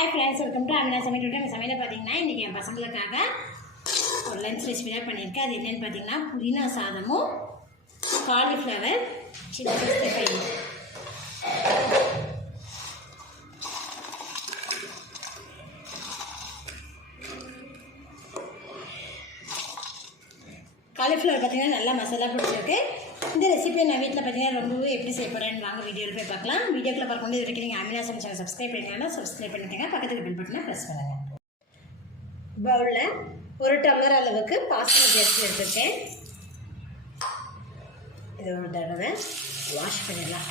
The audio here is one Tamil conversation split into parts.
Hi friends, welcome to Amina சமையல். நம்ம சமையலை பார்த்தீங்கன்னா இன்றைக்கி என் பசங்களுக்காக ஒரு லஞ்ச் ரெசிபி தான் பண்ணியிருக்கேன். அது என்னென்னு பார்த்தீங்கன்னா புதினா சாதமும் காலிஃப்ளவர் சின்ன ஃப்ரை. காலிஃப்ளவர் பார்த்தீங்கன்னா நல்லா மசாலா பிடிச்சிருக்கு. இந்த ரெசிபியை நான் வீட்டில் பார்த்தீங்கன்னா ரொம்பவே எப்படி செய்யப்படுறேன்னு வாங்க வீடியோவில் போய் பார்க்கலாம். வீடியோக்குள்ள பார்க்கும்போது இது வரைக்கும் நீங்கள் அமினா சமையல் சேனல் சப்ஸ்கிரைப் பண்ணிங்கன்னா சப்ஸ்கிரைப் பண்ணிக்கோங்க. பக்கத்துக்கு பெல் பட்டனை ப்ரெஸ் பண்ணுங்கள். பவுலில் 1 டம்ளர் அளவுக்கு பாஸ்மதி அரிசி எடுத்துருக்கேன். இதை ஒரு தடவை வாஷ் பண்ணிடலாம்.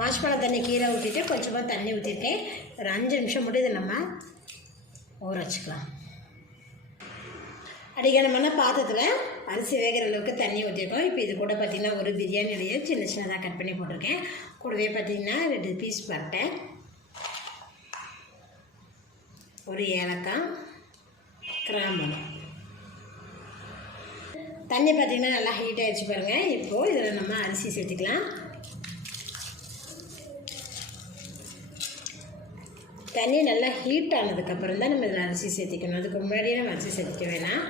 வாஷ் பண்ண தண்ணி கீழே ஊற்றிட்டு கொஞ்சமாக தண்ணி ஊற்றிருக்கேன். ஒரு 5 நிமிஷம் மட்டும் இதை நம்ம ஊற வச்சுக்கலாம். அடிக்கணமான பாத்திரத்தில் அரிசி வேகிற அளவுக்கு தண்ணி ஊற்றிருக்கோம். இப்போ இது கூட பார்த்திங்கன்னா ஒரு பிரியாணி இலையை சின்ன சின்னதாக கட் பண்ணி போட்டிருக்கேன். கூடவே பார்த்திங்கன்னா 2 பீஸ் பட்டை, ஒரு ஏலக்காய், கிராம்பு. தண்ணி பார்த்திங்கன்னா நல்லா ஹீட் ஆகிடுச்சு பாருங்கள். இப்போது இதில் நம்ம அரிசி சேர்த்துக்கலாம். தண்ணி நல்லா ஹீட் ஆனதுக்கப்புறம் தான் நம்ம இதில் அரிசி சேர்த்திக்கணும். அதுக்கு முன்னாடியே நம்ம அரிசி சேர்த்துக்க வேணாம்.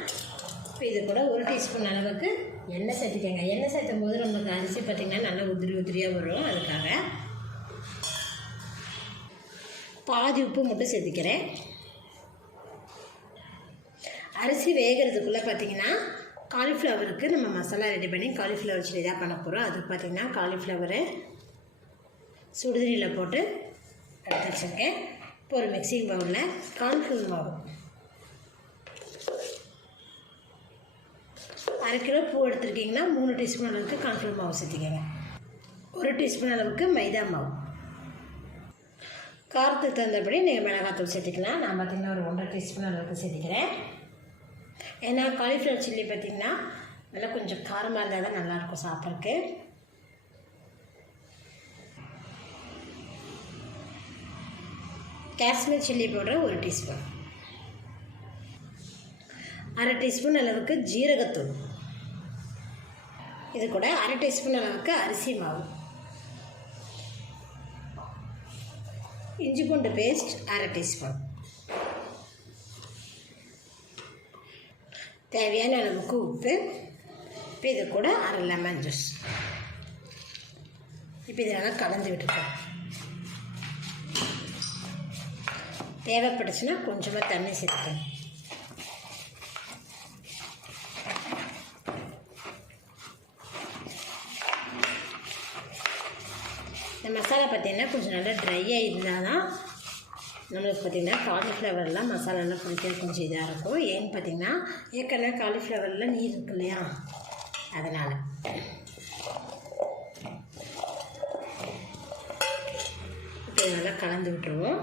இப்போ இது கூட 1 டீஸ்பூன் அளவுக்கு எண்ணெய் சேர்த்துக்கோங்க. எண்ணெய் சேர்த்தும் போது நமக்கு அரிசி பார்த்திங்கன்னா நல்லா உதிரியாக வரும். அதுக்காக பாதி உப்பு மட்டும் சேர்த்துக்கிறேன். அரிசி வேகிறதுக்குள்ளே பார்த்திங்கன்னா காலிஃப்ளவருக்கு நம்ம மசாலா ரெடி பண்ணி காலிஃப்ளவர் சில்லி தான் பண்ண போகிறோம். அதுக்கு பார்த்திங்கன்னா காலிஃப்ளவரை சுடுதண்ணியில் போட்டு எடுத்து வச்சுருக்கேன். இப்போ ஒரு மிக்சிங் பவுலில் கார்ன்ஃப்ளவர் மாவு 1/2 கிலோ பூ எடுத்துருக்கீங்கன்னா 3 டீஸ்பூன் அளவுக்கு கார்ன்ஃப்ளவர் மாவு சேர்த்திக்கங்க. 1 டீஸ்பூன் அளவுக்கு மைதா மாவு. காரத்துக்கு தகுந்தபடி நீங்கள் மிளகாத்தூள் சேர்த்திக்கலாம். நான் பார்த்திங்கன்னா ஒரு 1.5 டீஸ்பூன் அளவுக்கு சேர்த்திக்கிறேன். ஏன்னா காலிஃப்ளவர் சில்லி பார்த்திங்கன்னா நல்லா கொஞ்சம் காரமாக இருந்தால் தான் நல்லாயிருக்கும் சாப்பிட்றதுக்கு. Kashmir chilli powder 1 teaspoon, 1/2 teaspoon அளவுக்கு ஜீரகத்தூள். இது கூட 1/2 டீஸ்பூன் அளவுக்கு அரிசி மாவு, இஞ்சி பூண்டு பேஸ்ட் 1/2 டீஸ்பூன், தேவையான அளவுக்கு உப்பு. இப்போ இது கூட 1/2 லெமன் ஜூஸ். இப்போ இதெல்லாம் கலந்து விட்டுருக்கோம். தேவைப்பட்டுச்சுன்னா கொஞ்சமாக தண்ணி சேர்த்துக்கணும். இந்த மசாலா பார்த்திங்கன்னா கொஞ்சம் நல்லா ட்ரையாக இருந்தால் தான் நம்மளுக்கு பார்த்திங்கன்னா காலிஃப்ளவர்லாம் மசாலாலாம் பிடிக்கிறது கொஞ்சம் இதாக இருக்கும். ஏன்னு பார்த்திங்கன்னா ஏற்கனவே காலிஃப்ளவரில் நீர் இருக்கு இல்லையா, அதனால். இப்போ நல்லா கலந்து விட்டுருவோம்.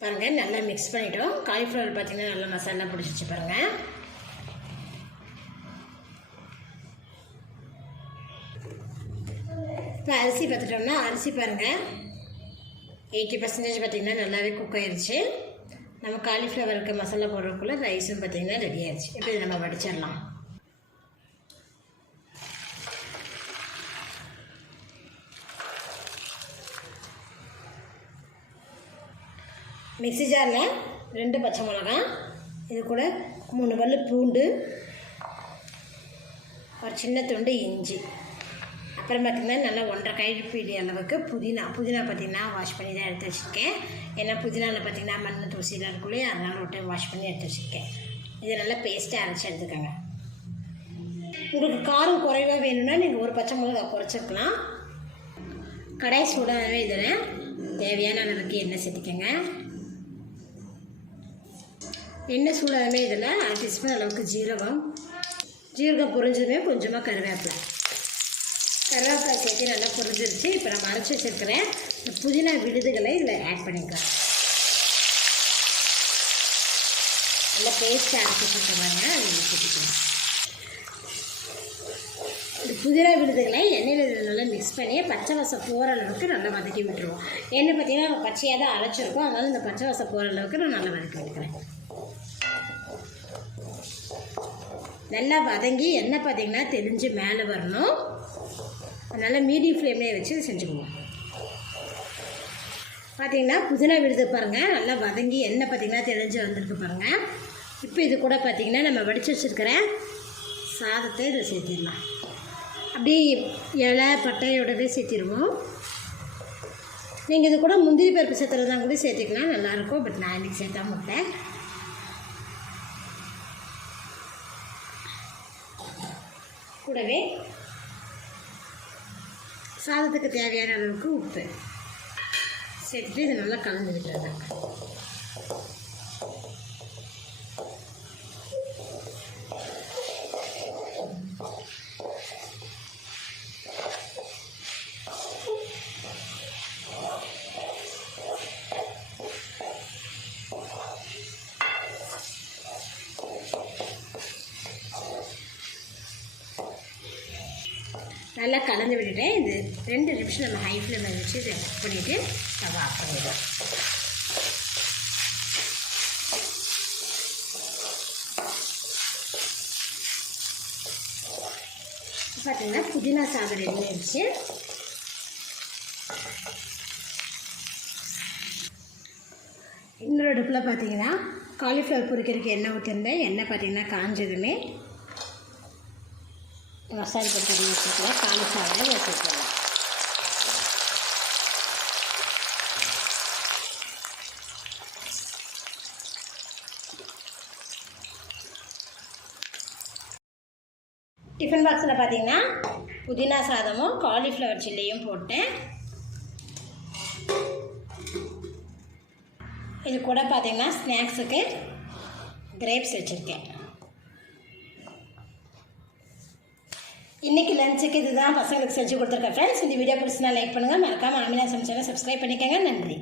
பாருங்கள், நல்லா மிக்ஸ் பண்ணிவிட்டோம். காலிஃப்ளவர் பார்த்திங்கன்னா நல்லா மசாலா பிடிச்சிச்சு பாருங்கள். இப்போ அரிசி பார்த்துட்டோம்னா அரிசி பாருங்கள் 80% பார்த்திங்கன்னா நல்லாவே குக் ஆயிடுச்சு. நம்ம காலிஃப்ளவருக்கு மசாலா போடுறதுக்குள்ளே ரைஸும் பார்த்திங்கன்னா ரெடி ஆயிடுச்சு. இப்போ இதை நம்ம வடிச்சிடலாம். மிக்ஸி ஜாரில் 2 பச்சை மிளகாய், இது கூட 3 பல்லு பூண்டு, ஒரு சின்ன துண்டு இஞ்சி, அப்புறம் பார்த்திங்கன்னா நல்லா 1.5 கைப்பிடி அளவுக்கு புதினா. பார்த்திங்கன்னா வாஷ் பண்ணி தான் எடுத்து வச்சுருக்கேன். ஏன்னா புதினாவில் பார்த்திங்கன்னா மண் தூசிலாம் இருக்குள்ளே, அதனால் ஒரு டைம் வாஷ் பண்ணி எடுத்து வச்சுருக்கேன். இது நல்லா பேஸ்ட்டாக அரைச்சி எடுத்துக்கோங்க. உங்களுக்கு காரம் குறைவாக வேணும்னா நீங்கள் 1 பச்சை மிளகாய் குறைச்சிக்கலாம். கடாய் சூடாகவே இதில் தேவையான அளவுக்கு எண்ணெய் சேர்த்துக்கோங்க. எண்ணெய் சூடாகவே இதில் 1/2 டீஸ்பூன் அளவுக்கு ஜீரகம் பொரிஞ்சதுமே கொஞ்சமாக கருவேப்பிலை சேர்த்து நல்லா பொரிஞ்சிருச்சு. இப்போ நம்ம அரைச்சி வச்சுருக்கிறேன் இந்த புதினா விழுதுகளை இதில் ஆட் பண்ணிக்கலாம். நல்லா பேஸ்ட்டு அரைச்சி வச்சுருக்காங்க, அதை சேர்த்துக்கலாம். இந்த புதினா விழுதுகளை எண்ணெயில் இதில் நல்லா மிக்ஸ் பண்ணி பச்சை வாசம் போகிற அளவுக்கு நல்லா வதக்கி விட்டுருவோம். எண்ணெய் பார்த்திங்கன்னா பச்சையாக தான் அரைச்சிருக்கோம், அதனால இந்த பச்சை வாசம் போகிற அளவுக்கு நான் நல்லா வதக்கி விட்டுக்கிறேன். நல்லா வதங்கி எண்ணெய் பார்த்திங்கன்னா தெளிஞ்சு மேலே வரணும். அதனால் மீடியம் ஃப்ளேம்லேயே வச்சு செஞ்சுக்குவோம். பார்த்திங்கன்னா புதினா விழுது பாருங்கள், நல்லா வதங்கி எண்ணெய் பார்த்திங்கன்னா தெளிஞ்சு வந்திருக்கு பாருங்கள். இப்போ இது கூட பார்த்திங்கன்னா நம்ம வடித்து வச்சுருக்கிற சாதத்தை இதை சேர்த்திடலாம். அப்படி இலை பட்டையோடவே சேர்த்திடுவோம். நீங்கள் இது கூட முந்திரி பருப்பு சேர்த்துறதா கூட சேர்த்துக்கலாம், நல்லாயிருக்கும். பட் நான் இன்றைக்கி சேர்த்தா மாட்டேன். கூடவே சாதத்துக்கு தேவையான அளவுக்கு உப்பு சேர்த்துட்டு இதை நல்லா கலந்து விட்டுறது. நல்லா கலந்து விட்டுட்டேன். இது 2 நிமிஷம் நம்ம ஹை ஃப்ளேமில் வச்சு இதை குக் பண்ணிவிட்டு ஸ்டவ் ஆஃப் பண்ணிடுவோம். பார்த்தீங்கன்னா புதினா சாதம் ரெடி ஆயிடுச்சு. இன்னொரு அடுப்பில் பார்த்தீங்கன்னா காலிஃப்ளவர் பொரிக்கிறதுக்கு எண்ணெய் ஊற்றிருந்தேன். எண்ணெய் பார்த்தீங்கன்னா காஞ்சதுமே மசாலா போட்டு வச்சுக்கலாம். காலிஃப்ளவரை வச்சுக்கலாம். டிஃபன் பாக்ஸில் பார்த்தீங்கன்னா புதினா சாதமும் காலிஃப்ளவர் சில்லியும் போட்டேன். இது கூட பார்த்தீங்கன்னா ஸ்நாக்ஸுக்கு கிரேப்ஸ் வச்சுருக்கேன். இன்றைக்கி லஞ்சுக்கு இதுதான் பசங்களுக்கு செஞ்சு கொடுத்துருக்கேன் ஃப்ரெண்ட்ஸ். இந்த வீடியோ பிடிச்சினா லைக் பண்ணுங்கள், மறக்காமல் ஆமினா சமைச்சாங்க சப்ஸ்கிரைப் பண்ணிக்கோங்க. நன்றி.